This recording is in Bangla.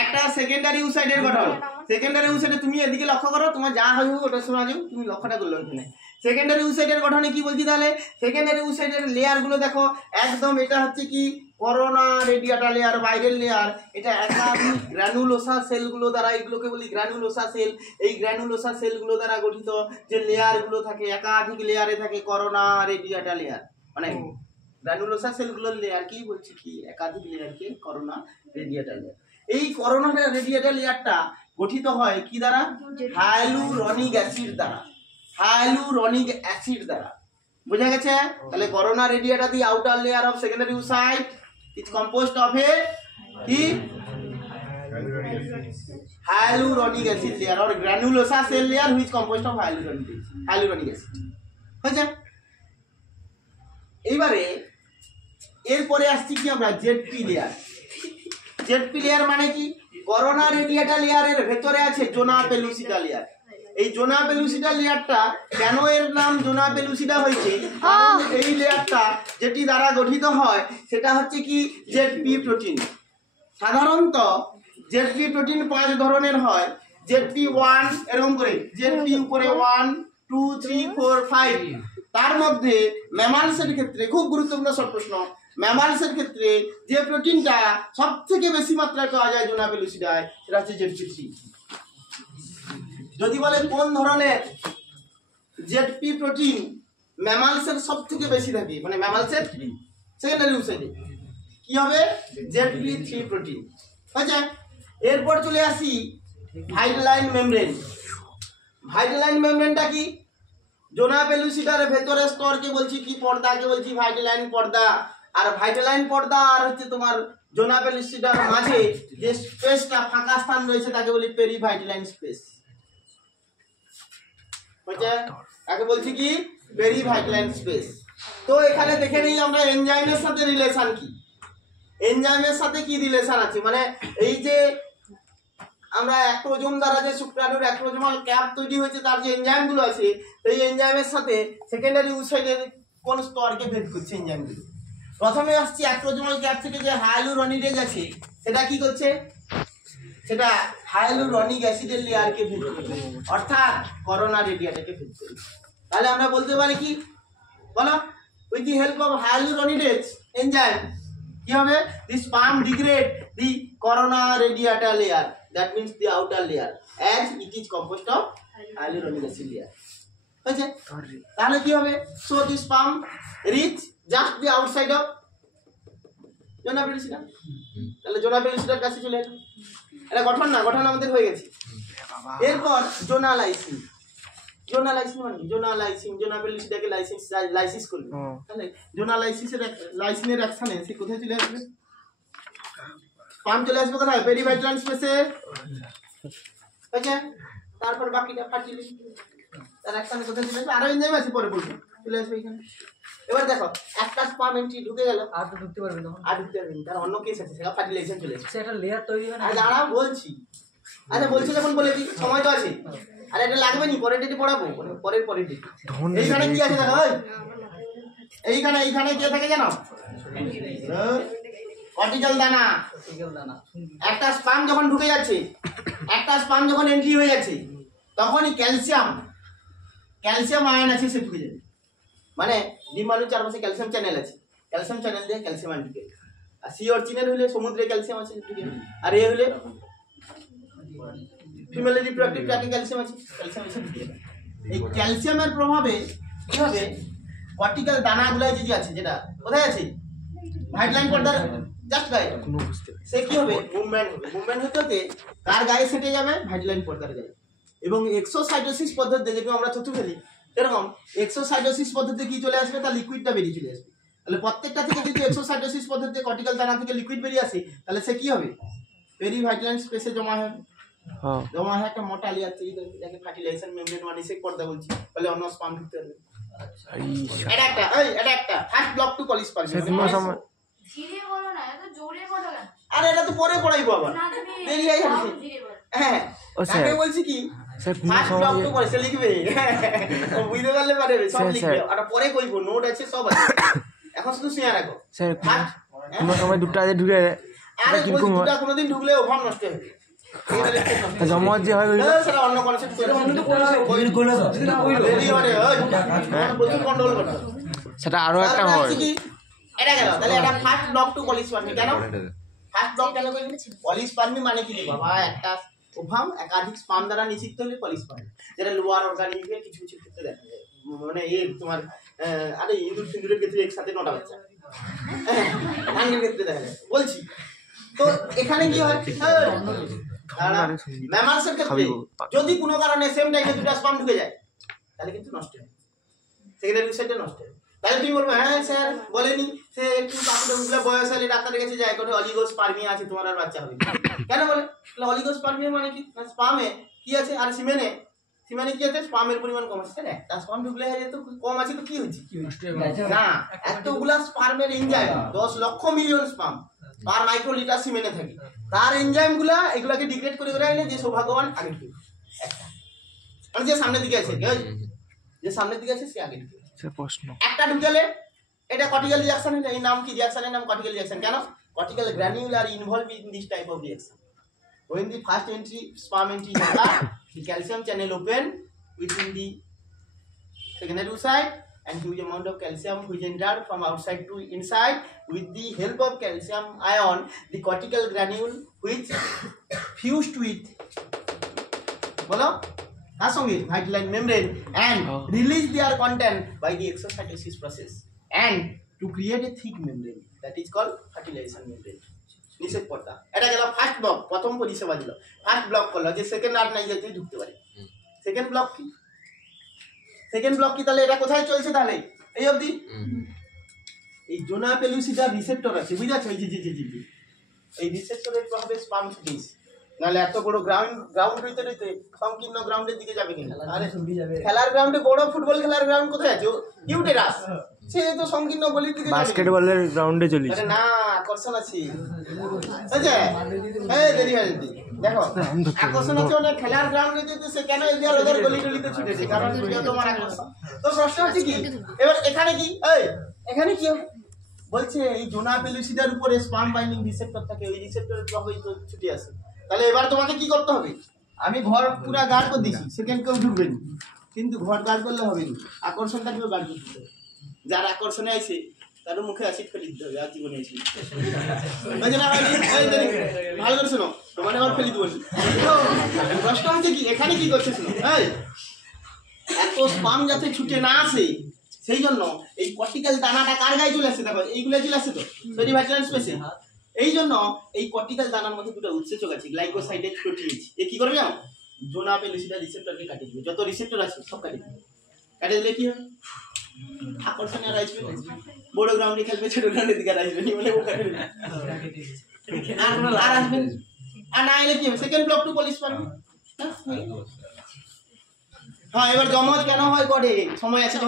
একটা সেকেন্ডারি উসাইডের গঠন। সেকেন্ডারি উসাইডে তুমি এদিকে লক্ষ্য করো, তোমার যা হবে ওটা শোনা যাবে, তুমি লক্ষ্যটা করলে ওখানে। সেকেন্ডারি উসাইডের গঠনে কি বলছি তাহলে, সেকেন্ডারি উসাইডের লেয়ার গুলো দেখো একদম, এটা হচ্ছে কি করোনা রেডিয়াটা লেয়ার, বাইরের লেয়ার, এটা একাধিক গ্র্যানুলোসা সেলগুলো দ্বারা, এগুলোকে বলি গ্র্যানুলোসা সেল। এই গ্র্যানুলোসা সেলগুলো দ্বারা গঠিত যে লেয়ার গুলো থাকে, একাধিক লেয়ারে থাকে করোনা রেডিয়াটা লেয়ার, মানে গ্র্যানুলোসা সেলগুলোর লেয়ার কি বলছি কি একাধিক লেয়ারকে করোনা রেডিয়াটা লেয়ার। এই করোনা রেডিয়াটা লেয়ারটা গঠিত হয় কি দ্বারা, হায়ালুরনিক অ্যাসিড দ্বারা, হায়ালুরনিক অ্যাসিড দ্বারা। বুঝা গেছে? তাহলে corona radiata the outer layer of secondary oocyte is composed of a কি hyaluronic acid layer or granulosa cell layer which is composed of hyaluronic acid। হয়েছে? এইবারে এরপরে আসছি কি আমরা জেডপি লেয়ার। জেডপি লেয়ার মানে কি, করোনা রেডিয়াটা লেয়ারের ভেতরে আছে জোনা পেলুসিডা লেয়ার। এই জোনা পেলুসিডা লেয়ারটা কেন এর নাম জোনা পেলুসিডা হয়েছে, কারণ এই লেয়ারটা যেটি দ্বারা গঠিত হয় সেটা হচ্ছে কি জেডপি প্রোটিন। সাধারণত জেডপি প্রোটিন 5 ধরনের হয়। জেডপি 1 এরকম করে, জেডপি উপরে 1 2 3 4 5। তার মধ্যে ম্যামালসের ক্ষেত্রে খুব গুরুত্বপূর্ণ সব প্রশ্ন, ম্যামালসের ক্ষেত্রে যে প্রোটিনটা সবথেকে বেশি মাত্রায় পাওয়া যায় জোনা পেলুসিডায় সেটা হচ্ছে জেডপি 3। যদি বলে কোন ধরনের জেডপি প্রোটিন ম্যামালসের সবথেকে বেশি থাকে, মানে ম্যামালসের সেকেন্ডারি oocyte কি হবে, জেডপি 3 প্রোটিন। আচ্ছা, এরপর চলে আসি ভাইটালাইন মেমব্রেন। ভাইটালাইন মেমব্রেনটা কি, জোনা পেলুসিডার ভেতরের স্তরকে বলছি কি পর্দাকে বলছি ভাইটালাইন পর্দা। আর ভাইটালাইন পর্দা আর হচ্ছে তোমার জোনা পেলুসিডার মাঝে যে স্পেসটা ফাঁকা স্থান রয়েছে তাকে বলি পেরিভাইটালাইন স্পেস। বুঝছে? তাকে বলছি কি পেরিভাইটালাইন স্পেস। তো এখানে দেখে নিই আমরা এনজাইমের সাথে রিলেশন কি, এনজাইমের সাথে কি রিলেশন আছে, মানে এই যে আমরা অ্যাক্রোজোম দ্বারা যে শুক্রাণুর অ্যাক্রোজোমাল ক্যাপ তৈরি হয়েছে তার যে এনজাইমগুলো আছে, এই এনজাইমের সাথে সেকেন্ডারি oocyteর কোন স্তরকে ভেদ করছে এনজাইমগুলো। প্রথমে আসছি অ্যাক্রোজোমাল ক্যাপ থেকে যে হায়ালুরনিডেজ আছে সেটা কি করছে, সেটা হায়ালুরনিক অ্যাসিডের লেয়ারকে ভেদ করছে, অর্থাৎ করোনা রেডিয়াটাকে ভেদ করছে। তাহলে আমরা বলতে পারি কি বলো, with the help of hyaluronidase enzyme কি হবে, this sperm degrade the corona radiata layer, that means the outer layer, as it is composed of hyaluronic acid layer। হয়েছে? তাহলে কি হবে, so the sperm reach just the outside of জোনা পেলুসিডা। তাহলে জোনা পেলুসিডার কাছে চলে এলো, এটা গঠন না, গঠন আমাদের হয়ে গেছে। এরপর জোনালাইসিন। জোনালাইসিন মানে জোনালাইসিন, জোনা পেলুসিডাকে লাইসিস করবে। তাহলে জোনালাইসিসের লাইসিনের অ্যাকশনে সে কোথায় চলে আসবে, স্পার্ম চলে আসবে কোথায়, পেরিভাইটালাইন স্পেসে। ওকে, তারপর বাকিটা ফার্টিলিটি তার একসাথে কোথায় চলে আসবে, আরো এনজাইম আছে পরে বলবো, চলে আসবে এখানে। এবার দেখো একটা স্পার্ম এন্ট্রি ঢুকে গেল, আর তো ঢুকতে পারবে না, আর ঢুকতে পারবে না, তার অন্য কেস আছে, সেটা ফার্টিলাইজেশন চলে আসবে, সেটা লেয়ার তৈরি হয় না। আর দাঁড়াও বলছি, আচ্ছা বলছি যখন বলে দিই, সময় তো আছে, আর এটা লাগবে নি, পরের ডেটে পড়াবো, পরের ডেট। এইখানে কি আছে দেখো, এইখানে কি থাকে জানো, কর্টিক্যাল দানা। একটা স্পার্ম যখন ঢুকে যাচ্ছে, একটা স্পার্ম যখন এন্ট্রি হয়ে যাচ্ছে, তখনই ক্যালসিয়াম আয়ন আছে সে ঢুকে যাবে, মানে ডিম্বাণুর চারপাশে ক্যালসিয়াম চ্যানেল আছে, ক্যালসিয়াম চ্যানেল দিয়ে ক্যালসিয়াম আয়ন ঢুকে। আর সি অরিজিনাল হলে সমুদ্রে ক্যালসিয়াম আছে ঢুকে, আর এ হলে ফিমেল রিপ্রোডাক্টিভ ট্র্যাকে ক্যালসিয়াম আছে ঢুকে। এই ক্যালসিয়ামের প্রভাবে কি হবে, কর্টিক্যাল দানাগুলো যে আছে, যেটা কোথায় আছে, ভাইটালাইন পর্দার জাস্ট গায়ে, সে কি হবে, মুভমেন্ট হতে হতে কার গায়ে সেটে যাবে, ভাইটালাইন পর্দার গায়ে। এবং এক্সোসাইটোসিস পদ্ধতিতে যেরকম আমরা থুতু ফেলি, এরকম এক্সোসাইটোসিস পদ্ধতিতে কি চলে আসবে, তার লিকুইডটা বেরিয়ে চলে আসবে। তাহলে প্রত্যেকটা থেকে যদি এক্সোসাইটোসিস পদ্ধতিতে কর্টিক্যাল দানা থেকে লিকুইড বেরিয়ে আসে, তাহলে সে কি হবে, পেরিভাইটালাইন স্পেসে জমা হবে, জমা হয় একটা মোটা লেয়ার তৈরি করে, যাকে ফার্টিলাইজেশন মেমব্রেন মানে সে পর্দা বলছি, তাহলে অন্য স্পার্ম ঢুকতে পারবে। এটা একটা ফার্স্ট ব্লক টু পলিস্পার্ম। ধীরে বলো না, এত জোরে বলো কেন? আরে এটা তো পরে পড়াইবো আবার, দেরি হয়ে যাচ্ছে। হ্যাঁ, তাকে বলছি কি ফার্স্ট ব্লক টু পড়ে সে লিখবে, ও বুঝতে পারলে পারবে, সব লিখবে, আর পরে কইব, নোট আছে সব আছে, এখন শুধু শুনে রাখো। স্যার কোন সময় দুটো আগে ঢুকে আরে বলছি দুটা কোনোদিন ঢুকলে ওভার নষ্ট হবে জমজ যে হয় সেটা অন্য কনসেপ্ট প্রচুর কন্ট্রোল করতে সেটা আরো একটা হয় কি এটা গেল তাহলে এটা ফার্স্ট ব্লক টু পলিশ পারমি কেন ফার্স্ট ব্লক কেন করি পলিশ পারমি মানে কি বাবা একটা ওভাম একাধিক স্পাম দ্বারা নিষিদ্ধ হলে পলিশ পারমি যেটা লোয়ার অর্গানিজমে কিছু কিছু ক্ষেত্রে দেখা যায় মানে তোমার আরে ইঁদুর সিঁদুরের ক্ষেত্রে একসাথে 9টা বাচ্চা ধানের ক্ষেত্রে দেখা যায় বলছি তো এখানে কি হয় ম্যামালসের ক্ষেত্রে যদি কোনো কারণে সেম টাইমে দুটো স্পাম ঢুকে যায় তাহলে কিন্তু নষ্ট হয় সেকেন্ডারি সাইডে নষ্ট হয় তাহলে তুমি বলবে হ্যাঁ স্যার বলেনি সে একটু কাকুটা বয়স হলে ডাক্তারের কাছে যায় কোথায় অলিগোস্পার্মিয়া আছে তোমার আর বাচ্চা হবে কেন বলে অলিগোস্পার্মিয়া মানে কি স্পামে কি আছে আর সিমেনে কি আছে স্পামের পরিমাণ কম আছে স্যার একটা স্পাম ঢুকলে তো কম আছে তো কি হচ্ছে না এতগুলা স্পার্মের এনজাইম 10 লক্ষ মিলিয়ন স্পাম পার মাইক্রোলিটার সিমেনে থাকে তার এনজাইম গুলা এগুলাকে ডিগ্রেড করে আইলে যে সৌভাগ্যবান আগে ঢুকে একটা মানে যে সামনের দিকে আছে যে সামনের দিকে আছে সে আগে ঢুকে প্রশ্ন একটা ঢুকেলে এটা কর্টিক্যাল রিঅ্যাকশন এই নাম কি রিঅ্যাকশনের নাম কর্টিক্যাল রিঅ্যাকশন কেন cortical granular involve in this type of reaction when the first entry sperm entry is occur the calcium channel open within the secondary oocyte and huge amount of calcium which enter from outside to inside with the help of calcium ion the cortical granule which fused with bolo তার সঙ্গে ভাইটালাইন membrane and release their content by the exocytosis process and to create a thick membrane that is called fertilization membrane নিষেধ পর্দা এটা গেল ফার্স্ট ব্লক প্রথম পরিষেবা দিল ফার্স্ট ব্লক করলো যে সেকেন্ড আর নাই যে তুই ঢুকতে পারি সেকেন্ড ব্লক কি তাহলে এটা কোথায় চলছে তাহলে এই অবধি এই জোনা পেলুসিডার রিসেপ্টর আছে বুঝাচ্ছ এই রিসেপ্টরের প্রভাবে স্পাম ফিটিস নাহলে এত বড় গ্রাউন্ড রইতে সংকীর্ণ গ্রাউন্ডের দিকে যাবে কিনা আরে খেলার গ্রাউন্ডে বড় ফুটবল খেলার গ্রাউন্ড কোথায় আছে ইউটেরাস সে তো সংকীর্ণ গলির দিকে যাবে বাস্কেটবলের গ্রাউন্ডে চলি আরে না আকর্ষণ আছে বুঝছে এই দেরি হয়ে যেতে দেখো আকর্ষণ আছে মানে খেলার গ্রাউন্ডে যেতে সে কেন এদিকে ওদের গলি গলিতে ছুটেছে কারণ এটা তোমার আকর্ষণ তো প্রশ্ন হচ্ছে কি এবার এখানে কি এখানে কি বলছে এই জোনা পেলুসিডার উপরে স্পাম বাইন্ডিং রিসেপ্টর থাকে ওই রিসেপ্টরের প্রভাবেই তো ছুটে আসে তাহলে এবার তোমাকে কি করতে হবে আমি ঘর পুরো গাড় করে দিছি সেকেন্ড কেউ ঢুকবে না কিন্তু ঘর গাড় করলে হবে না আকর্ষণটাকেও গাড় করতে হবে যার আকর্ষণে আইছে তার মুখে অ্যাসিড ফেলে দিতে হবে আর জীবনে এসে ভালো করে শোনো তোমার আবার ফেলে দেবো প্রশ্ন হচ্ছে কি এখানে কি করছে শোনো এত স্পাম যাতে ছুটে না আসে সেই জন্য এই কর্টিক্যাল দানাটা কার গায়ে চলে আসছে দেখো এইগুলো চলে আসছে তো পেরিভাইটাল স্পেসে এই জন্য এই কর্টিক্যাল দানার মধ্যে দুটো উৎসেচক আছে গ্লাইকোসাইডেজ প্রোটিনস এ কি করবে জানো জোনা পেলুসিডার রিসেপ্টরকে কাটিয়ে দিবে যত রিসেপ্টর আছে সব কাটিয়ে দিবে কাটিয়ে দিলে কি হবে আকর্ষণে আর আসবে বড় গ্রাউন্ডে খেলবে ছোট গ্রাউন্ডের দিকে আসবে নি বলে ও কাটিয়ে দিবে আর আসবে আর না এলে কি হবে সেকেন্ড ব্লক টু পলিশ পারবে হ্যাঁ এবার জমজ কেন হয় করে সময় আছে